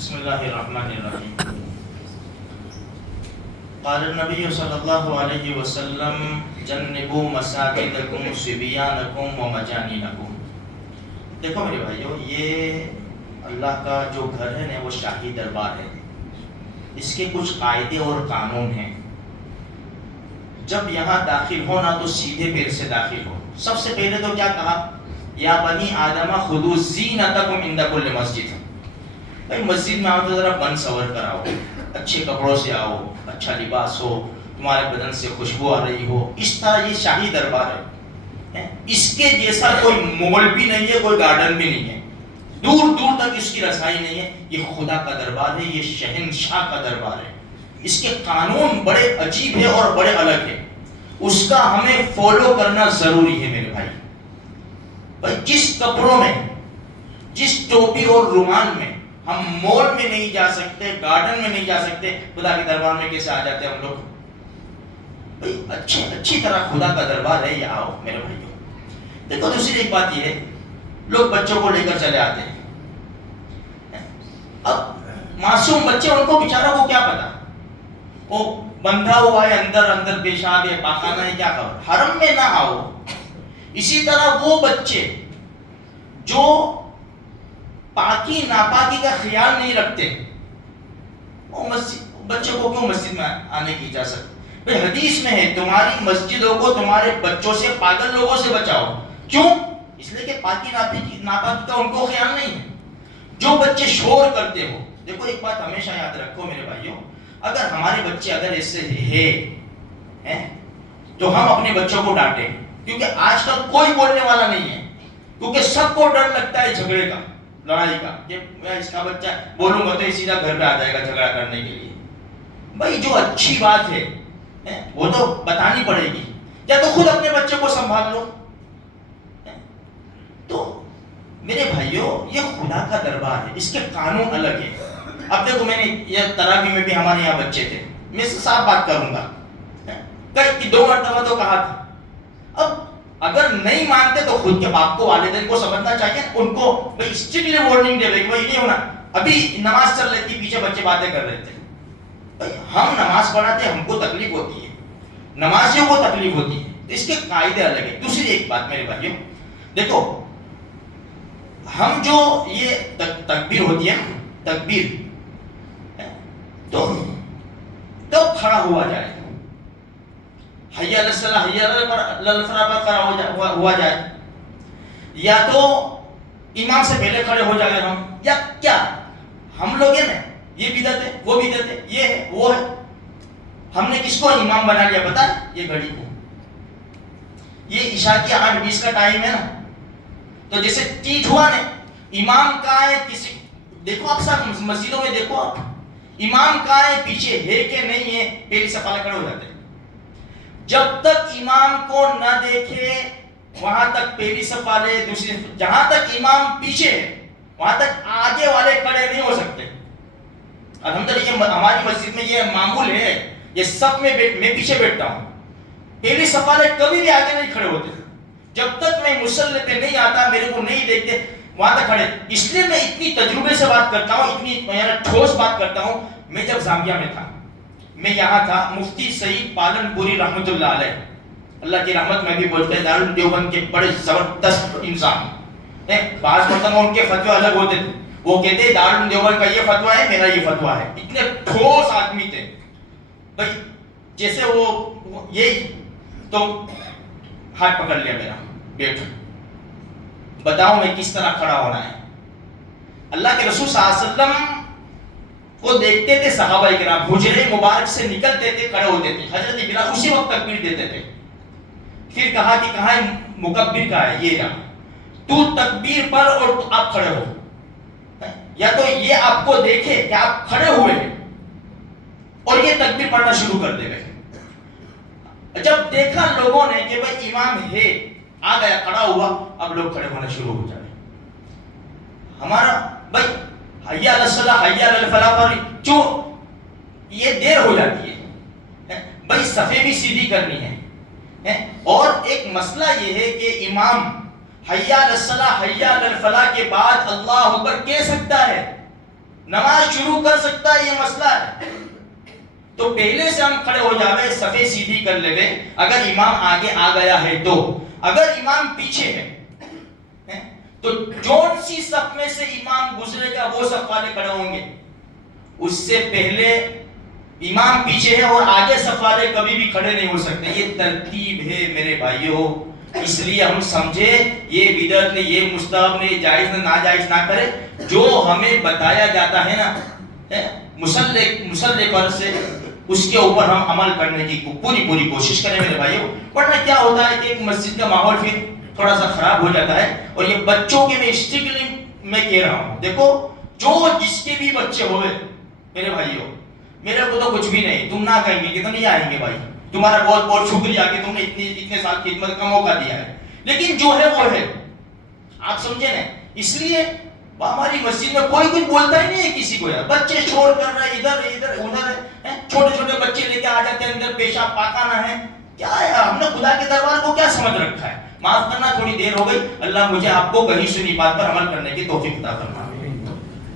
بسم اللہ الرحمن الرحیم. قال النبی صلی اللہ علیہ وسلم جنبوا مساجدکم صبیانکم ومجانینکم. دیکھو میرے بھائیو، یہ اللہ کا جو گھر ہے نا وہ شاہی دربار ہے. اس کے کچھ قاعدے اور قانون ہیں. جب یہاں داخل ہو نا تو سیدھے پیر سے داخل ہو. سب سے پہلے تو کیا کہا؟ یا بنی آدم خذوا زینتکم عند کل مسجد. بھائی مسجد میں آؤ تو ذرا بن سور کر آؤ، اچھے کپڑوں سے آؤ، اچھا لباس ہو، تمہارے بدن سے خوشبو آ رہی ہو. اس طرح یہ شاہی دربار ہے. اس کے جیسا کوئی مغل بھی نہیں ہے، کوئی گارڈن بھی نہیں ہے، دور دور تک اس کی رسائی نہیں ہے. یہ خدا کا دربار ہے، یہ شہنشاہ کا دربار ہے. اس کے قانون بڑے عجیب ہے اور بڑے الگ ہے. اس کا ہمیں فالو کرنا ضروری ہے میرے بھائی. بھائی جس کپڑوں میں، جس ٹوپی اور رومال میں ہم مال میں نہیں جا سکتے، گارڈن میں نہیں جا سکتے، خدا کے دربار میں کیسے آ جاتے ہم لوگ؟ بھائی اچھی طرح خدا کا دربار ہے، یہ آؤ میرے بھائیوں. دیکھو دوسری ایک بات یہ ہے، لوگ بچوں کو لے کر چلے آتے ہیں. اب معصوم بچے، ان کو بیچارہ کو کیا پتا، وہ بندھا ہوا ہے اندر پیشاب ہے، پاخانہ ہے، کیا خبر. حرم میں نہ آؤ. اسی طرح وہ بچے جو پاکی ناپاکی کا خیال نہیں رکھتے، وہ بچوں کو کیوں مسجد میں آنے کی اجازت؟ بھئی حدیث میں ہے تمہاری مسجدوں کو تمہارے بچوں سے پاگل لوگوں سے بچاؤ. کیوں؟ اس لیے کہ پاکی ناپاکی کا ان کو خیال نہیں ہے. جو بچے شور کرتے ہو، دیکھو ایک بات ہمیشہ یاد رکھو میرے بھائیوں، اگر ہمارے بچے اگر ایسے ہے تو ہم اپنے بچوں کو ڈانٹیں. کیونکہ آج کل کوئی بولنے والا نہیں ہے، کیونکہ سب کو ڈر لگتا ہے جھگڑے کا، لڑائی کا، کہ میں اس کا بچہ بولوں گا تو یہ سیدھا گھر پہ آ جائے گا جھگڑا کرنے کے لیے. بھائی جو اچھی بات ہے وہ تو بتانی پڑے گی. یا تو خود اپنے بچے کو سنبھال لو. تو میرے بھائیوں، یہ خدا کا دربار ہے، اس کے قانون الگ ہے. اب دیکھو، میں نے یہ تراویح میں بھی ہمارے یہاں بچے تھے، میں سے صاف بات کروں گا، کئی 2 مرتبہ تو کہا تھا. اب اگر نہیں مانتے تو خود کے باپ کو، والدین کو سمجھنا چاہیے، ان کو بھائی اسٹرکٹلی وارننگ دے بھائی نہیں ہونا. ابھی نماز چل رہی تھی، پیچھے بچے باتیں کر رہے تھے. بھائی ہم نماز پڑھاتے ہیں، ہم کو تکلیف ہوتی ہے، نمازیوں کو تکلیف ہوتی ہے. اس کے قاعدے الگ ہیں. دوسری ایک بات میرے بھائیوں، دیکھو ہم جو یہ تکبیر ہوتی ہے نا، تکبیر تو کھڑا ہوا جائے، حی علی الصلاۃ، حی علی الفلاح پر کھڑا ہوا جائے، یا تو امام سے پہلے کھڑے ہو جائے ہم، یا کیا ہم لوگ ہیں نا، یہ بدعت ہے، وہ بدعت ہے، یہ ہے وہ ہے. ہم نے کس کو امام بنا لیا پتا ہے؟ یہ گھڑی کو. یہ عشاء کی 8:20 کا ٹائم ہے نا، تو جیسے ٹیٹ ہوا نا، امام کہاں ہے؟ کسی دیکھو آپ سب مسجدوں میں دیکھو آپ، امام کہاں ہے؟ پیچھے ہے کہ نہیں ہے؟ پہلی صف والے کھڑے ہو جاتے ہیں. جب تک امام کو نہ دیکھے وہاں تک پہلی صف والے، دوسری، جہاں تک امام پیچھے ہے وہاں تک آگے والے کھڑے نہیں ہو سکتے. الحمدللہ ہماری مسجد میں یہ معمول ہے، یہ سب میں پیچھے بیٹھتا ہوں. پہلی صف والے کبھی بھی آگے نہیں کھڑے ہوتے. جب تک میں مصلی پہ نہیں آتا، میرے کو نہیں دیکھتے، وہاں تک کھڑے. اس لیے میں اتنی تجربے سے بات کرتا ہوں، اتنی ٹھوس بات کرتا ہوں. میں جب زامبیا میں تھا، میں یہاں تھا، مفتی سعید پالن پوری رحمۃ اللہ علیہ، اللہ کی رحمت میں بھی بولتے ہیں، دارالعلوم دیوبند کے بڑے زبردست انسان ہیں. بعض مرتبہ ان کے فتوے الگ ہوتے تھے، وہ کہتے ہیں دارالعلوم دیوبند کا یہ فتویٰ ہے، میرا یہ فتویٰ ہے. اتنے ٹھوس آدمی تھے بھائی. جیسے وہ یہی تو ہاتھ پکڑ لیا میرا، بیٹھ بتاؤ میں کس طرح کھڑا ہونا ہے. اللہ کے رسول صلی اللہ علیہ وسلم کو دیکھتے تھے صحابہ کرام، حجرے مبارک سے نکلتے تھے، کھڑے ہوتے تھے. حضرت بلال اسی وقت تکبیر دیتے تھے. پھر کہا کہ کہاں ہے مکبر؟ کا ہے یہ رہا، تو تکبیر پر اور آپ کھڑے ہو. یا تو یہ آپ کو دیکھے کہ آپ کھڑے ہوئے اور یہ تکبیر پڑھنا شروع کر دے گئے. جب دیکھا لوگوں نے کہ بھائی امام ہے، آ گیا، کھڑا ہوا، اب لوگ کھڑے ہونا شروع ہو جائے. ہمارا بھائی حی علی الصلاۃ، حی علی الفلاح پر جو یہ دیر ہو جاتی ہے بھائی، صفیں بھی سیدھی کرنی ہے. اور ایک مسئلہ یہ ہے کہ امام حی علی الصلاۃ، حی علی الفلاح کے بعد اللہ اکبر کہہ سکتا ہے، نماز شروع کر سکتا ہے، یہ مسئلہ ہے. تو پہلے سے ہم کھڑے ہو جاوے، صفے سیدھی کر لے. اگر امام آگے آ گیا ہے تو، اگر امام پیچھے ہے تو جون سی صف میں سے امام گزرے گا وہ صف والے کھڑے ہوں گے. اس سے پہلے امام پیچھے ہے اور آگے صف والے کبھی بھی کھڑے نہیں ہو سکتے. یہ ترتیب ہے میرے بھائیوں. اس لیے ہم سمجھے یہ بدعت نہیں، یہ مستحب نہیں، جائز نہ ناجائز نہ کرے. جو ہمیں بتایا جاتا ہے نا مسلح پر سے، اس کے اوپر ہم عمل کرنے کی پوری کوشش کریں میرے بھائیوں. ورنہ کیا ہوتا ہے کہ ایک مسجد کا ماحول پھر تھوڑا سا خراب ہو جاتا ہے. اور یہ بچوں کے میں اسٹرکٹلی میں کہہ رہا ہوں، دیکھو جو جس کے بھی بچے ہوئے میرے بھائیوں، میرے کو تو کچھ بھی نہیں، تم نہ کہیں گے کہ تو نہیں آئیں گے بھائی، تمہارا بہت بہت شکریہ کہ تم نے اتنے سال خدمت کا موقع دیا ہے. لیکن جو ہے وہ ہے، آپ سمجھے نا. اس لیے ہماری مسجد میں کوئی کچھ بولتا ہی نہیں ہے کسی کو. یار بچے شور کر رہے ادھر ادھر چھوٹے چھوٹے بچے لے کے آ جاتے ہیں اندر، پیشاب پاخانہ ہے. کیا ہے، ہم نے خدا کے دربار کو کیا سمجھ رکھا ہے؟ معاف کرنا تھوڑی دیر ہو گئی. اللہ مجھے آپ کو کہیں سنی بات پر عمل کرنے کی توفیق عطا فرمائے.